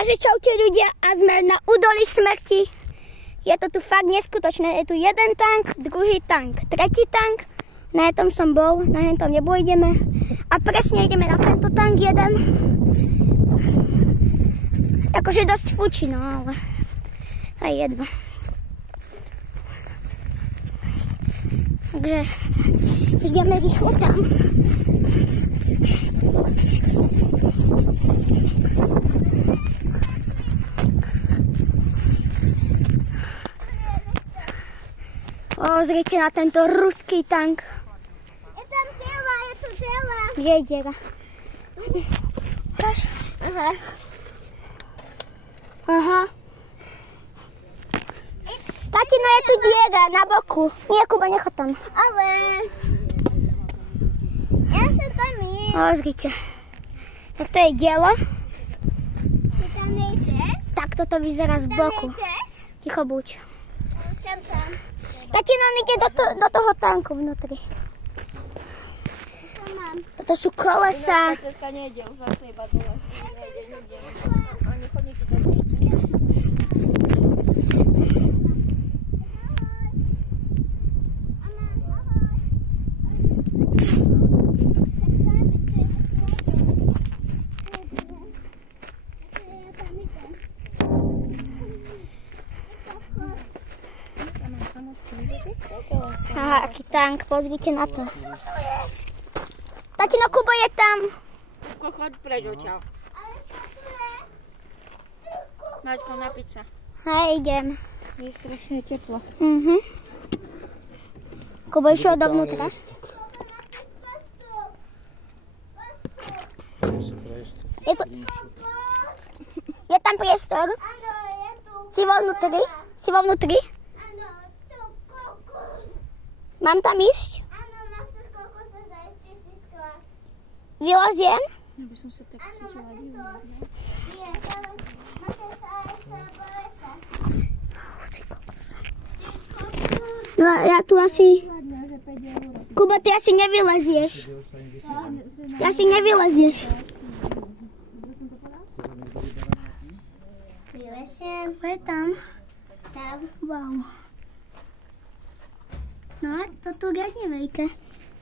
Takže čaute ľudia a sme na údolí smrti. Je to tu fakt neskutočné. Je tu jeden tank, druhý tank, tretí tank. Na tom som bol, na tom nebudeme. A presne ideme na tento tank jeden. Akože dosť fučí, no ale to je jedno. Takže ideme rýchlo tam. Pozrite na tento ruský tank. Je tam diela, je tu diela. Kde je diela? Aha. Tatino, je tu diera na boku. Nie, Kuba, nechod tam. Ale ja sa tam ísť. Pozrite. Tak to je dielo. Ty tam nejdeš? Tak toto vyzerá z boku. Nejdeš? Ticho buď. Tam. Tatino, ide do toho tanku vnútri. To mám. Toto sú kolesa. Tá cesta nejde, už vlastne iba dole. Nejde nikde. Ani chodníky tam nejde. Aha, aký tank, pozrite na to. Tatino, Kuba je tam. Choď preč odtiaľ. Maťko, napiť sa. Hej, idem. Je strašne teplo. Kuba išiel dovnútra. Je tam priestor? Áno, je tu. Si vo vnútri? Si vo vnútri? Áno, tu kokus. Mám tam ísť? Áno, na koku sa zajste získala. Vylaziem? Ja by som sa tak cítila divne. Nie, máte sa aj sa bolesa. No, ja tu asi... Kuba, ty asi nevylezieš. Ty asi nevylezieš. Vylesiem. Je tam. Tam. Wow. No a to tu riadne veľké.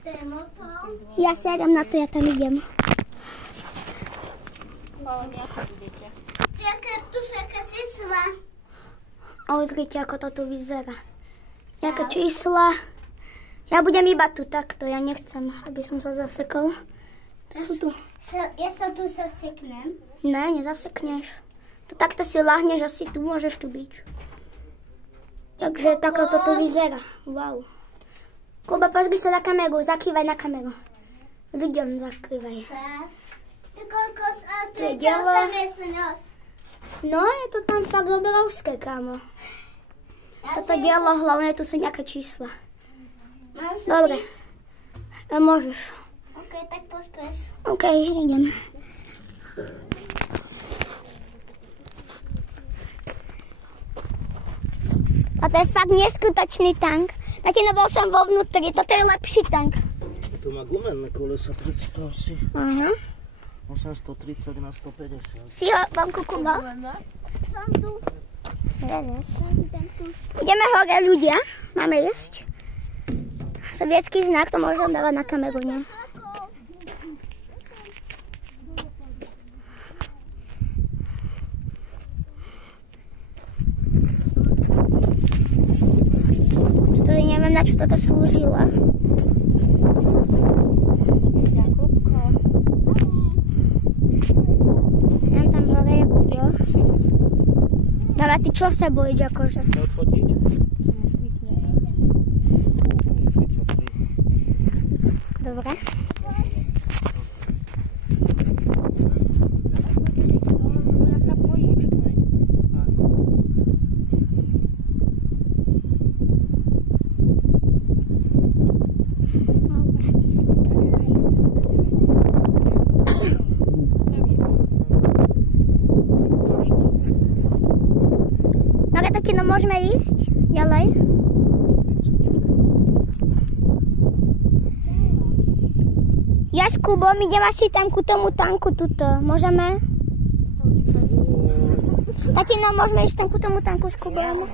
To je motor. Ja sedem na to, ja tam idem. Ale nejako budete. Tu sú jaká čísla. Pozrite, ako to tu vyzerá. Jaké čísla. Ja budem iba tu takto, ja nechcem, aby som sa zasekol. Sú tu. Ja sa tu zaseknem. Ne, nezasekneš. To takto si láhneš, asi tu môžeš tu byť. Takže takto to tu vyzerá. Wow. Kuba, pozri sa na kameru, zakývaj na kameru. Ľuďom zakývaj. Tak. Tu kokos, a tu To je je dielo. 8 nos. No, je to tam fakt obrovské, kámo. Toto dielo, hlavne tu sú nejaké čísla. Mám sa Dobre. zísť? Môžeš. OK, tak pospeš. OK, idem. A to je fakt neskutočný tank. Tatino, bol som vo vnútri, toto je lepší tank. To má gumenné kolesa, predstav si. Aha. 830 na 150. Si ho vonku, Kuba? Som tu. Ideme hore, ľudia. Máme ísť. Sovietský znak, to môžem dávať na kameru, nie? To neviem, na čo toto slúžilo. Jakubko. Ja tam hore je Kubo. Ale ty čo sa bojíš, akože? Odfotiť? Dobre. Dobre, tatino, môžeme ísť ďalej? Ja s Kubom idem asi tam ku tomu tanku tuto. Môžeme? Tatino, môžeme ísť ku tomu tanku s Kubom?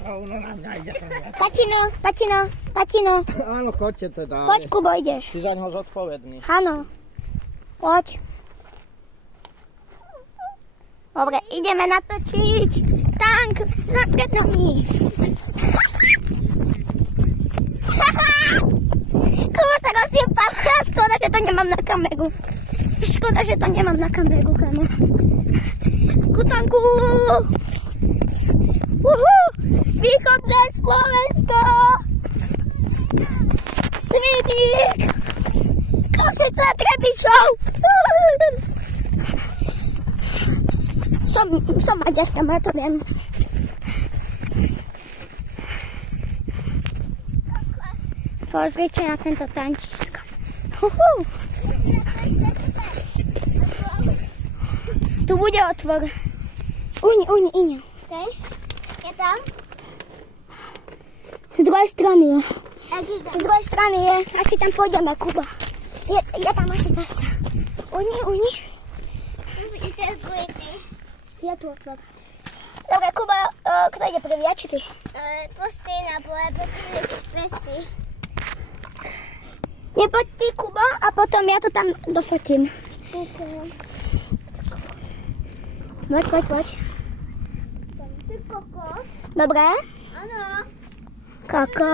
Tatino. Áno, choďte teda. Poď, Kubo, ideš. Si za ňoho zodpovedný. Áno. Poď. Dobre, ideme natočiť tank pred nami. Kubo sa rozsypal. Škoda, že to nemám na kameru. Kamo. Ku tanku. Východné Slovensko. Svidík. Košice, Trebišov. Som maďarka, ja to viem. Pozrite na tento tančisko. Tu bude otvor. Uhni. Okay. Je tam? Z druhej strany je. Asi tam pôjdeme, Kuba. Je tam asi cesta. Uhni. Ja tu otvor. Dobre, Kuba, kto ide prvý, ja či ty? Postoj na pole, protože vesí. Nepoď ty, Kuba, a potom ja to tam dofotím. Poď. Ty kokos? Dobre? Áno. Koko.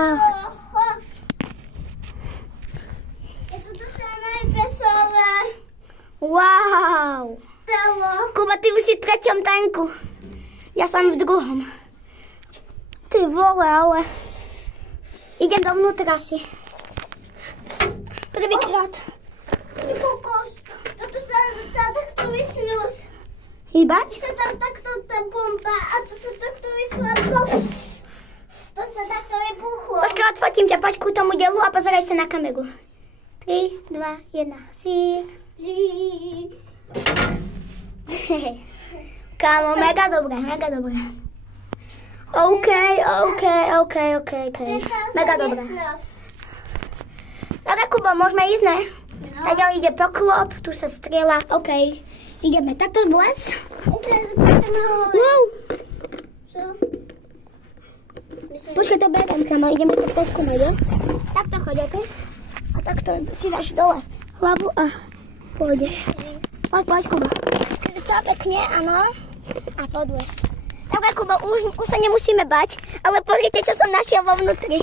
Je to samé pesové. Wow. Telo. Kuba, ty už si v 3. tanku. Ja som v 2. Ty vole, ale... Idem dovnútra si. Prvýkrát. Ty kokos. Toto sa takto vysľuz. Hýbať? Sa tam takto tá bomba a tu sa takto vysladlo. To sa takto vybuchlo. Počkaj, odfotím ťa, poď ku tomu dielu a pozeraj sa na kameru. 3, 2, 1, sík. Kámo, mega dobré. OK. Mega dobré. Dobre, Kubo, môžeme ísť, ne? Tady ide poklop, tu sa strieľa. OK, ideme. Takto vlez. Wow. Počkaj, to berem, kamo, ideme to poskúmať, jo? Takto choď, OK? A takto si dáš dole hlavu a pôjdeš. Poď, Kuba. Celé pekne, áno. A podles. Dobre, Kuba, už sa nemusíme bať, ale pozrite, čo som našiel vo vnútri.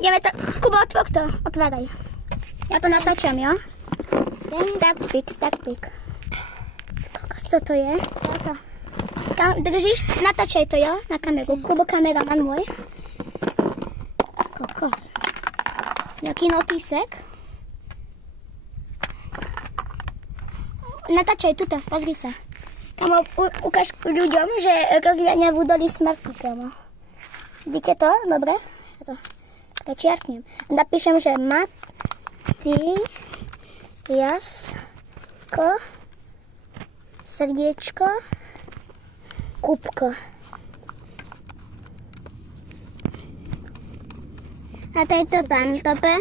Ideme to... Kuba, otvor to. Otváraj. Ja to natáčam, jo? Start pick. Co to je? Držíš? Natáčaj to, jo? Na kameru. Kubo, kameraman môj. Kokos. Nejaký notísek. Natáčaj tuto, pozri sa. Kamo, ukáž ľuďom, že rozliania v údolí smrti, kamo. Vidíte to? Dobre? Ja to prečiarknem. Napíšem, že Jasko, srdiečko, Kupko. A to je to tam, Tope?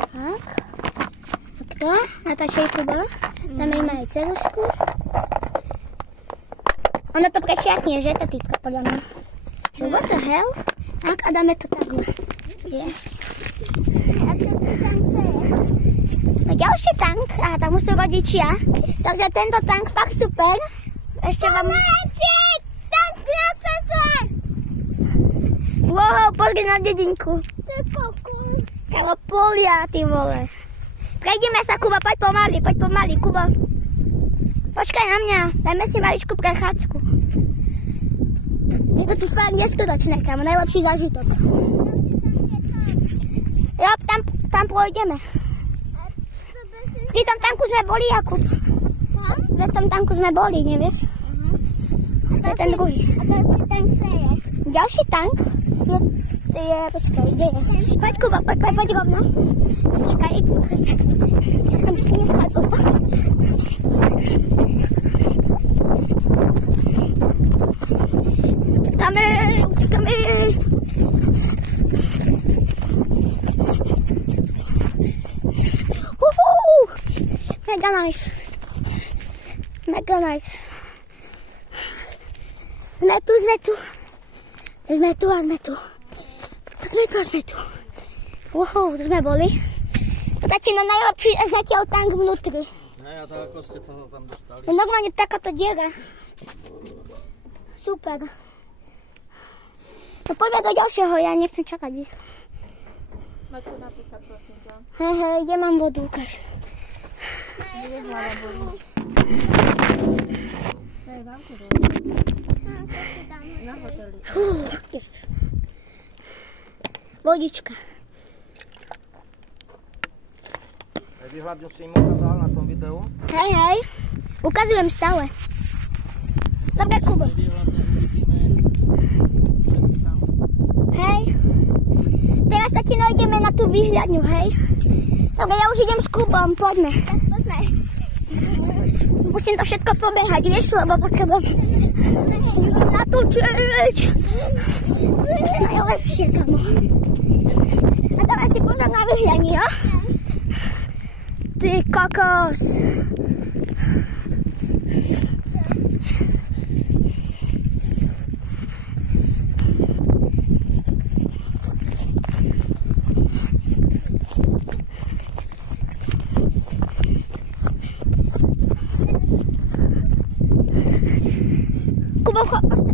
Tak. Takto. Natáčaj, Kuba. Dáme im aj cerusku. Ono to prečiarkne, že, tá typka, podľa mňa. Že what the hell? Tak, a dáme to takhle. Yes. A to tam to je? No ďalší tank, a tam sú rodičia. Takže tento tank fakt super. Ešte vám... Tank na cece! Wow, pozri na dedinku. To je pokoj. Kalo polia, ty vole. Prejdeme sa, Kuba, poď pomaly, Kuba. Počkaj na mňa, dajme si maličku prechádzku. Je to tu fakt neskutočné, kamo, najlepší zážitok. Jo, tam pôjdeme. Pri tom tanku sme boli, Jakub. V tom tanku sme boli, nevieš? To je ten druhý. A to je tank, to je? Ďalší tank je, počkaj, kde je? Poď, Kuba, poď rovno. Čakaj, aby si nespadol. Utíkame. Mega nice. Sme tu. Sme tu. Wow, tu sme boli. Tatino, najlepší je zatiaľ tank vnútri. Ne, a to ako ste sa tam dostali? Je normálne takáto diera. Super. No poďme do ďalšieho, ja nechcem čakať. Maťko, napísať, prosím ťa. Hej, kde mám vodu, ukáž. Kde hlava boli? Hej, vám to bolo. Na hoteli. Vodička. Vyhľadňu si im ukázal na tom videu? Hej. Ukazujem stále. Dobre, Kubo. Hej. Teraz tatino ideme na tú výhľadňu, hej. Dobre, ja už idem s Kubom, poďme. Poďme. Musím to všetko pobehať, vieš, lebo potrebujem natočiť. Najlepšie, kamo. A dávaj si pozor na výhľadni, jo? Ty kokos.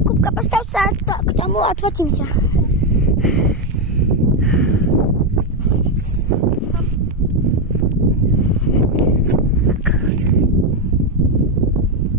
Kubka, postav sa k tomu a odfotím ťa.